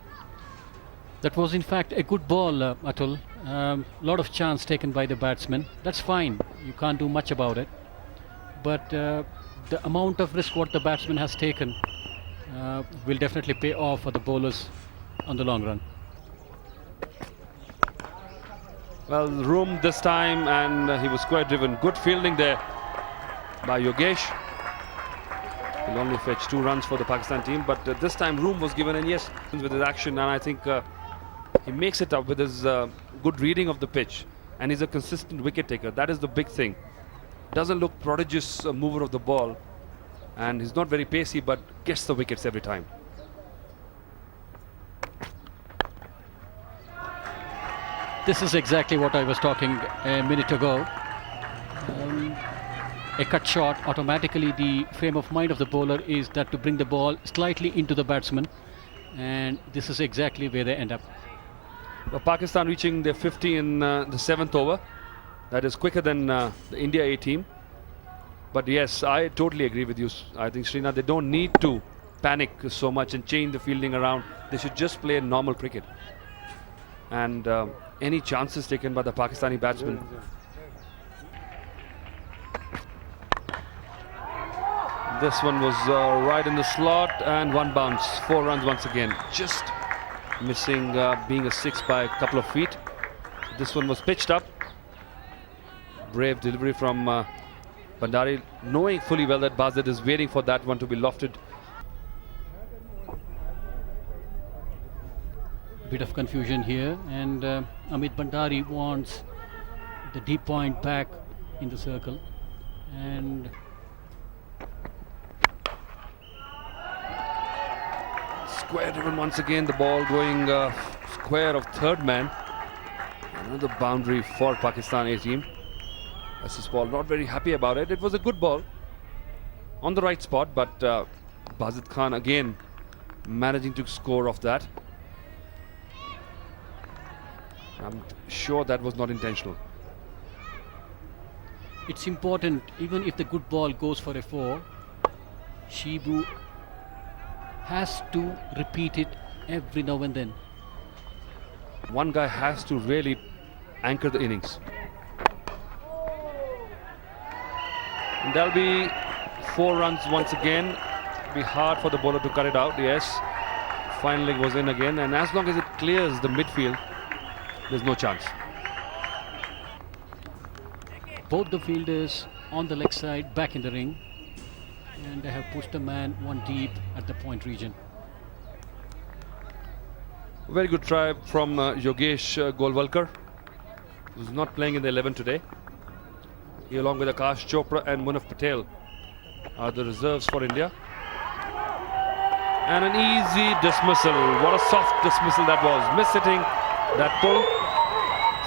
that was in fact a good ball, Atul. Lot of chance taken by the batsman. That's fine. You can't do much about it. But the amount of risk what the batsman has taken will definitely pay off for the bowlers on the long run. Well, room this time, and he was square driven. Good fielding there by Yogesh. He'll only fetch 2 runs for the Pakistan team, but this time room was given, and yes, with his action, and I think he makes it up with his good reading of the pitch, and he's a consistent wicket taker. That is the big thing. Doesn't look prodigious mover of the ball, and he's not very pacey, but gets the wickets every time. This is exactly what I was talking a minute ago. A cut shot, automatically the frame of mind of the bowler is that to bring the ball slightly into the batsman, and this is exactly where they end up. Well, Pakistan reaching their 50 in the 7th over. That is quicker than the India A team. But yes, I totally agree with you. I think Srinath, they don't need to panic so much and change the fielding around. They should just play normal cricket. And any chances taken by the Pakistani batsmen. This one was right in the slot, and 1 bounce, 4 runs once again. Just missing being a 6 by a couple of feet. This one was pitched up. Brave delivery from Bhandari, knowing fully well that Bazid is waiting for that one to be lofted. Bit of confusion here, and Amit Bhandari wants the deep point back in the circle, and Square driven once again, the ball going square of 3rd man. Another boundary for Pakistan A team. SS Paul not very happy about it. It was a good ball on the right spot, but Bazid Khan again managing to score off that. I'm sure that was not intentional. it's important, even if the good ball goes for a 4, Shibu has to repeat it every now and then. One guy has to really anchor the innings. And there'll be 4 runs once again. It'll be hard for the bowler to cut it out. Yes, final leg was in again, and as long as it clears the midfield, there's no chance. Both the fielders on the leg side back in the ring, and they have pushed the man 1 deep at the point region. Very good try from Yogesh Golwalkar, who's not playing in the 11 today. He, along with Akash Chopra and Munaf Patel, are the reserves for India. And an easy dismissal. What a soft dismissal that was. Miss-hitting that pull.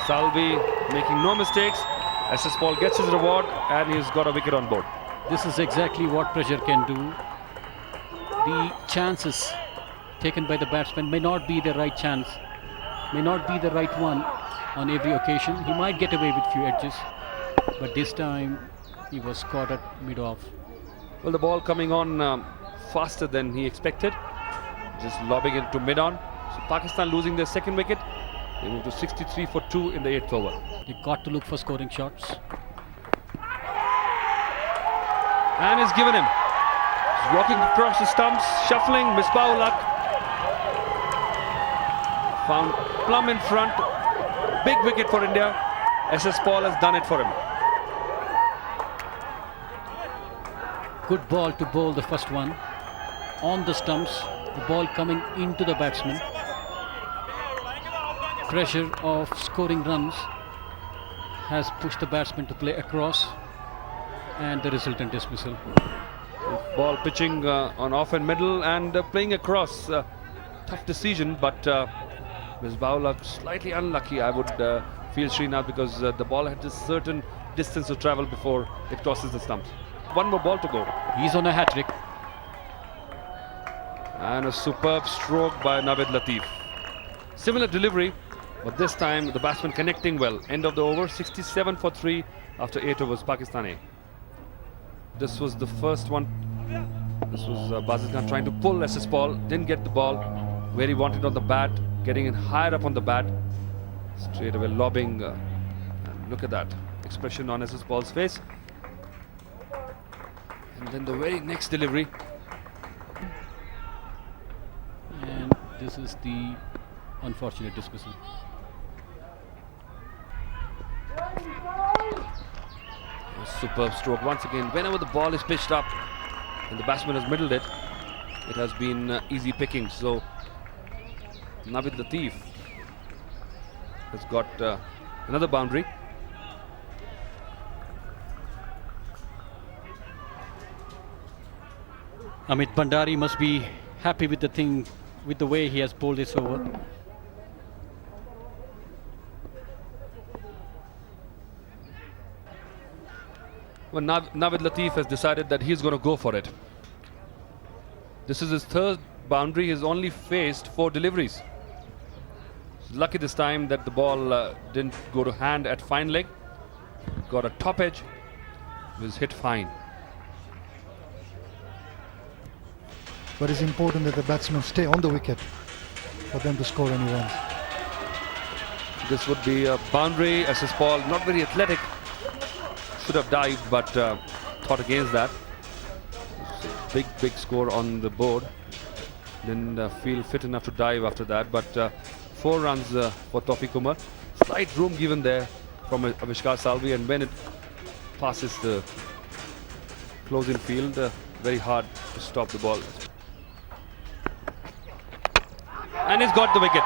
Salvi making no mistakes. SS Paul gets his reward, and he's got a wicket on board. This is exactly what pressure can do. The chances taken by the batsman may not be the right chance, may not be the right one on every occasion. He might get away with few edges, but this time he was caught at mid-off. Well, the ball coming on faster than he expected, just lobbing it to mid-on. So Pakistan losing their 2nd wicket, They move to 63 for 2 in the 8th over. You got to look for scoring shots. And he's given him. He's walking across the stumps, shuffling, misbah luck. Found plumb in front. Big wicket for India. SS Paul has done it for him. Good ball to bowl the first one. On the stumps, the ball coming into the batsman. Pressure of scoring runs has pushed the batsman to play across, and the resultant dismissal. Ball pitching on off and middle and playing across. Tough decision, but misbah luck slightly unlucky, I would feel, Srinath, because the ball had a certain distance to travel before it crosses the stumps. One more ball to go. He's on a hat-trick. And a superb stroke by Navid Latif. Similar delivery, but this time the batsman connecting well. End of the over, 67 for 3 after 8 overs, Pakistani. This was the first one. This was Bazid Khan trying to pull SS Paul. Didn't get the ball where he wanted on the bat. Getting it higher up on the bat. Straight away lobbing. And look at that expression on SS Paul's face. And then the very next delivery. And this is the unfortunate dismissal. A superb stroke once again. Whenever the ball is pitched up and the batsman has middled it, it has been easy picking. So Navid Latif has got another boundary. Bhandari must be happy with the way he has bowled this over. Well, Navid Latif has decided that he's going to go for it. This is his third boundary. He's only faced 4 deliveries. He's lucky this time that the ball didn't go to hand at fine leg. Got a top edge. It was hit fine. But it's important that the batsmen stay on the wicket for them to score any runs. This would be a boundary. SS Paul, not very athletic. Should have dived, but thought against that. Big score on the board. Didn't feel fit enough to dive after that, but 4 runs for Tawfiq Umar. Slight room given there from Avishkar Salvi, and when it passes the closing field, very hard to stop the ball. And he's got the wicket.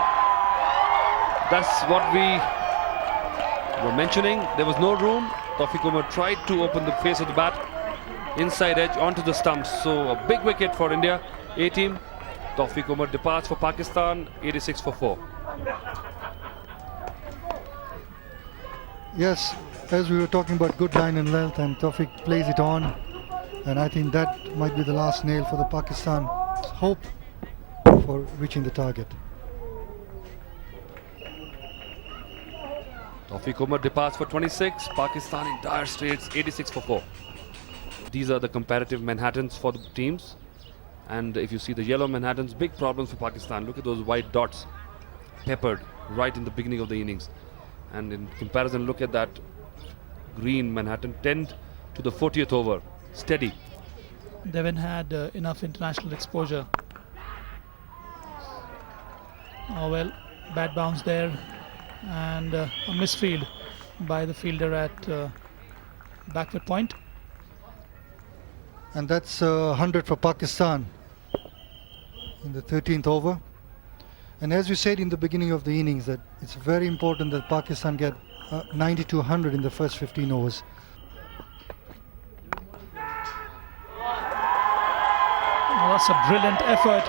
That's what we were mentioning. There was no room. Tawfiq Umar tried to open the face of the bat. Inside edge onto the stumps. So a big wicket for India. A-team. Tawfiq Umar departs for Pakistan. 86 for 4. Yes, as we were talking about good line and length, and Tawfiq plays it on. And I think that might be the last nail for the Pakistan hope for reaching the target. Tawfiq Umar departs for 26. Pakistan in dire straits, 86 for 4. These are the comparative Manhattans for the teams. And if you see the yellow Manhattans, big problems for Pakistan. Look at those white dots peppered right in the beginning of the innings. And in comparison, look at that green Manhattan, 10 to the 40th over. Steady. They haven't had enough international exposure. Oh well, bad bounce there, and a misfield by the fielder at backward point. And that's 100 for Pakistan in the 13th over. And as you said in the beginning of the innings, that it's very important that Pakistan get 90 to 100 in the first 15 overs. Oh, that's a brilliant effort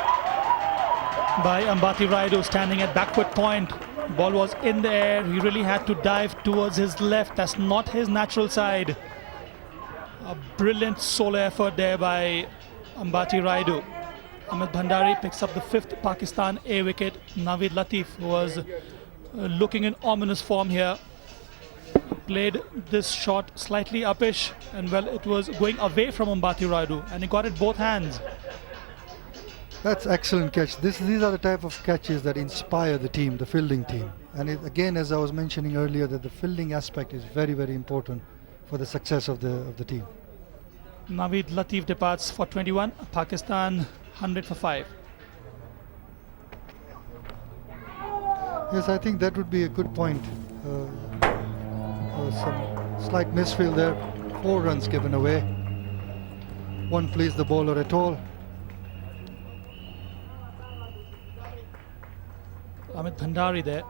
by Ambati Raidu, standing at backward point. Ball was in the air. He really had to dive towards his left. That's not his natural side. A brilliant solo effort there by Ambati Raidu. Amit Bhandari picks up the 5th Pakistan A wicket. Navid Latif was looking in ominous form here. Played this shot slightly uppish, and well, it was going away from Ambati Raidu, and he got it both hands. That's excellent catch. These are the type of catches that inspire the team, the fielding team. And again, as I was mentioning earlier, that the fielding aspect is very, very important for the success of the team. Naveed Latif departs for 21. Pakistan 100 for 5. Yes, I think that would be a good point. Some slight misfield there. 4 runs given away. Won't please the bowler at all. Amit Bhandari there.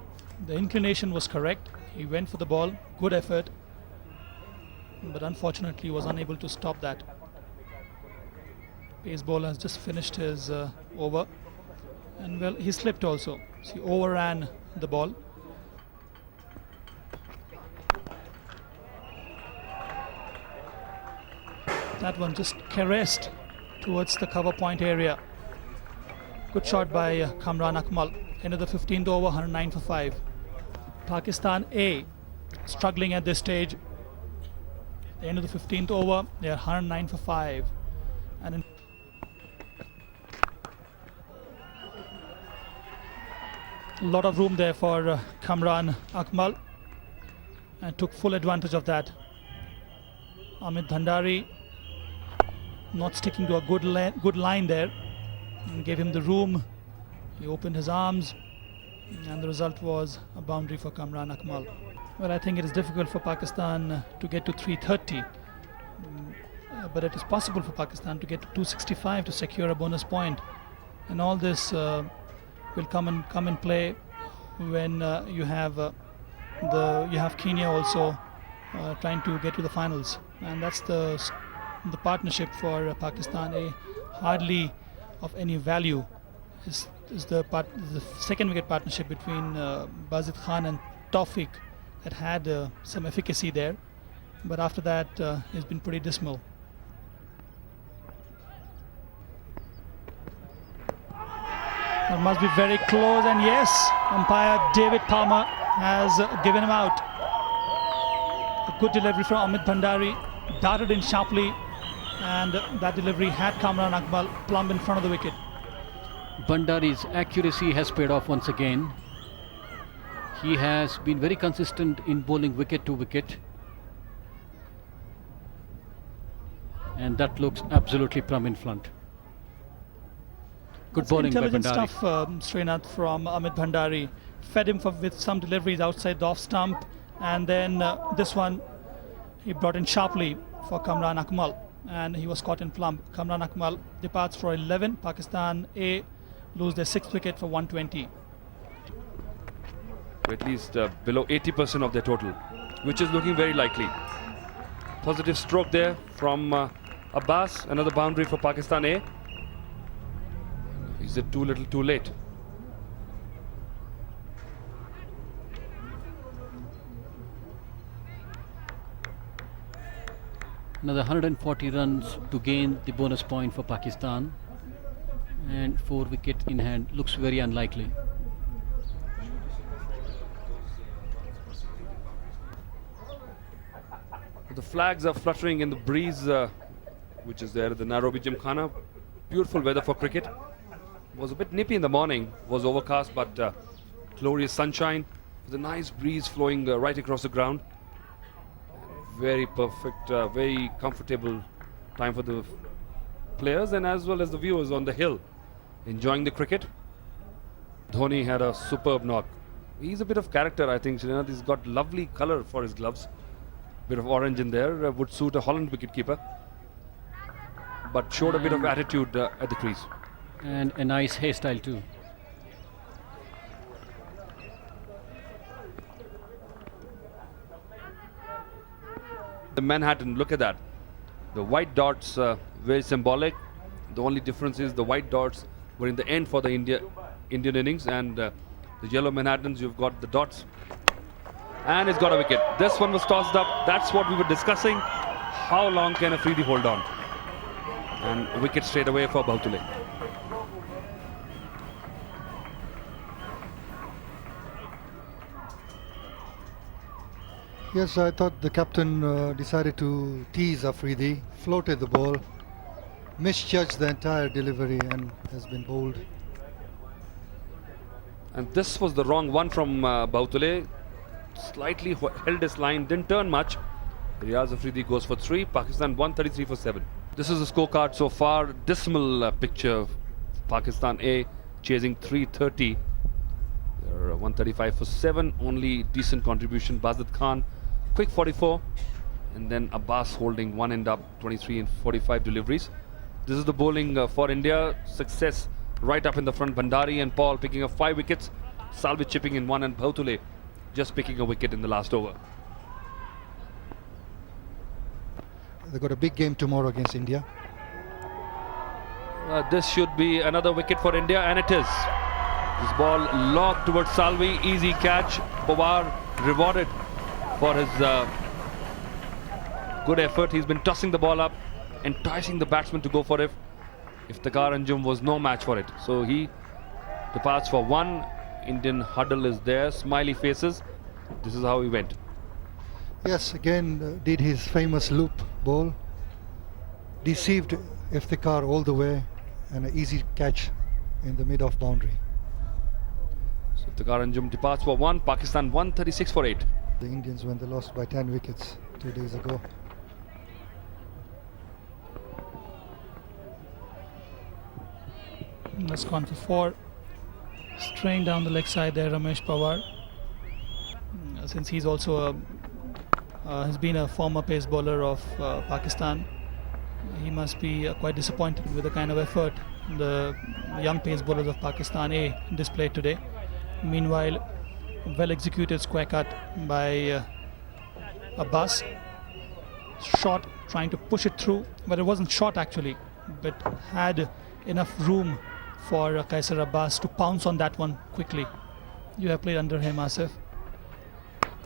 The inclination was correct. He went for the ball. Good effort. But unfortunately was unable to stop that. Pace bowler has just finished his over. And well, he slipped also. He overran the ball. That one just caressed towards the cover point area. Good shot by Kamran Akmal. End of the 15th over, 109 for 5. Pakistan A struggling at this stage. The end of the 15th over, they are 109 for 5. And a lot of room there for Kamran Akmal, and took full advantage of that. Amit Bhandari not sticking to a good line there, and gave him the room. He opened his arms, and the result was a boundary for Kamran Akmal. Well, I think it is difficult for Pakistan to get to 330, but it is possible for Pakistan to get to 265 to secure a bonus point, and all this will come in play when you have Kenya also trying to get to the finals, and that's the partnership for Pakistan A. Hardly of any value is the second wicket partnership between Bazid Khan and Tawfiq that had some efficacy there, but after that it's been pretty dismal. That must be very close, and yes, umpire David Palmer has given him out. A good delivery from Amit Bhandari, darted in sharply, and that delivery had Kamran Akmal plumb in front of the wicket. Bhandari's accuracy has paid off once again. He has been very consistent in bowling wicket to wicket, and that looks absolutely plumb in front. Good bowling by Intelligent Bhandari. stuff, Srinath, from Amit Bhandari. Fed him with some deliveries outside the off stump, and then this one he brought in sharply for Kamran Akmal, and he was caught in plumb. Kamran Akmal departs for 11. Pakistan A lose their 6th wicket for 120. At least below 80% of their total, which is looking very likely. Positive stroke there from Abbas. Another boundary for Pakistan A. Is it too little too late? Another 140 runs to gain the bonus point for Pakistan, and 4 wickets in hand looks very unlikely. The flags are fluttering in the breeze, which is there at the Nairobi Gymkhana. Beautiful weather for cricket. Was a bit nippy in the morning, was overcast, but glorious sunshine with a nice breeze flowing right across the ground. Very perfect, very comfortable time for the players and as well as the viewers on the hill enjoying the cricket. Dhoni had a superb knock. He's a bit of character, I think. He's got lovely color for his gloves. Bit of orange in there, would suit a Holland wicketkeeper, but showed a bit of attitude at the crease. And a nice hairstyle too. The Manhattan, look at that. The white dots, very symbolic. The only difference is the white dots were in the end for the Indian innings, and the yellow Manhattans, you've got the dots. And it's got a wicket. This one was tossed up. That's what we were discussing. How long can Afridi hold on? And a wicket straight away for Bahutule. Yes, I thought the captain decided to tease Afridi, floated the ball, misjudged the entire delivery and has been bowled. And this was the wrong one from Bahutule. Slightly held his line, didn't turn much. Riyaz Afridi goes for 3. Pakistan 133 for 7. This is the scorecard so far. Dismal picture. Pakistan A chasing 330. They're 135 for 7. Only decent contribution. Bazid Khan, quick 44. And then Abbas holding one end up, 23 and 45 deliveries. This is the bowling for India. Success right up in the front. Bhandari and Paul picking up 5 wickets. Salvi chipping in 1 and Bahutule just picking a wicket in the last over. They've got a big game tomorrow against India. This should be another wicket for India, and it is. This ball lobbed towards Salvi, easy catch. Powar rewarded for his good effort. He's been tossing the ball up, enticing the batsman to go for it. Iftikhar Anjum was no match for it. So he departs for 1. Indian huddle is there, smiley faces. This is how he went. Yes, again did his famous loop ball. Deceived Iftikhar all the way, and an easy catch in the mid-off boundary. So Iftikhar Anjum departs for 1. Pakistan 136 for 8. The Indians when they lost by 10 wickets 2 days ago. That's gone for 4. Straying down the leg side there, Ramesh Powar. Since he's also has been a former pace bowler of Pakistan, he must be quite disappointed with the kind of effort the young pace bowlers of Pakistan A displayed today. Meanwhile, well executed square cut by Abbas. Shot, trying to push it through, but it wasn't short actually, but had enough room for Qaisar Abbas to pounce on that one quickly. You have played under him, Asif.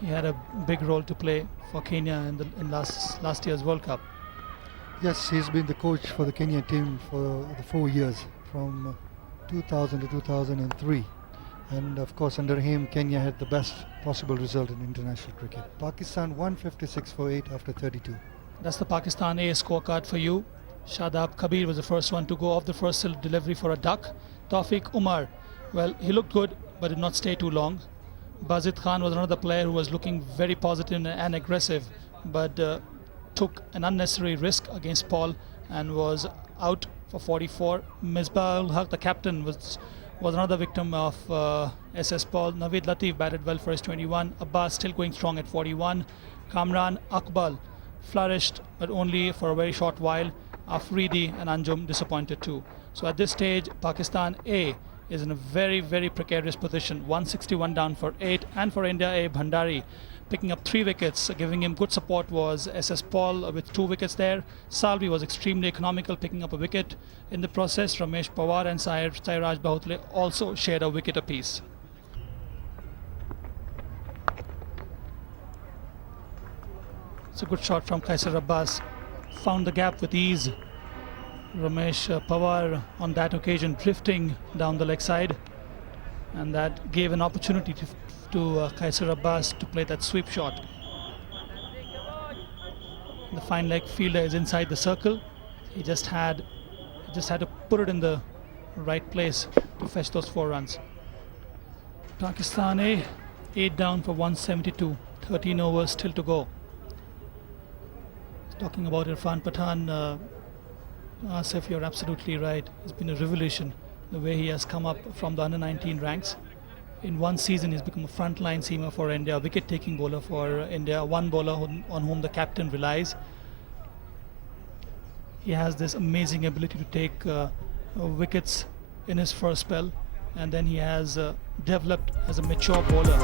He had a big role to play for Kenya in last year's World Cup. Yes, he's been the coach for the Kenya team for the 4 years, from 2000 to 2003. And of course, under him, Kenya had the best possible result in international cricket. Pakistan 156 for 8 after 32. That's the Pakistan A scorecard for you. Shadab Kabir was the first one to go off the first delivery for a duck. Tawfiq Umar, well, he looked good but did not stay too long. Bazid Khan was another player who was looking very positive and aggressive, but took an unnecessary risk against Paul and was out for 44. Misbah-ul-Haq, the captain, was another victim of SS Paul. Naveed Latif batted well for his 21. Abbas still going strong at 41. Kamran Akbal flourished, but only for a very short while. Afridi and Anjum disappointed too. So at this stage, Pakistan A is in a very, very precarious position. 161 down for 8, and for India A, Bhandari picking up 3 wickets. Giving him good support was SS Paul with 2 wickets there. Salvi was extremely economical, picking up a wicket. In the process, Ramesh Powar and Sairaj Bahutule also shared a wicket apiece. It's a good shot from Qaisar Abbas. Found the gap with ease. Ramesh Powar on that occasion drifting down the leg side, and that gave an opportunity to Qaisar Abbas to play that sweep shot. The fine leg fielder is inside the circle. He just had to put it in the right place to fetch those 4 runs. Pakistan A 8 down for 172. 13 overs still to go. Talking about Irfan Pathan, Asif, you're absolutely right. It's been a revolution the way he has come up from the under-19 ranks. In one season, he's become a frontline seamer for India, a wicket-taking bowler for India, one bowler on whom the captain relies. He has this amazing ability to take wickets in his first spell, and then he has developed as a mature bowler.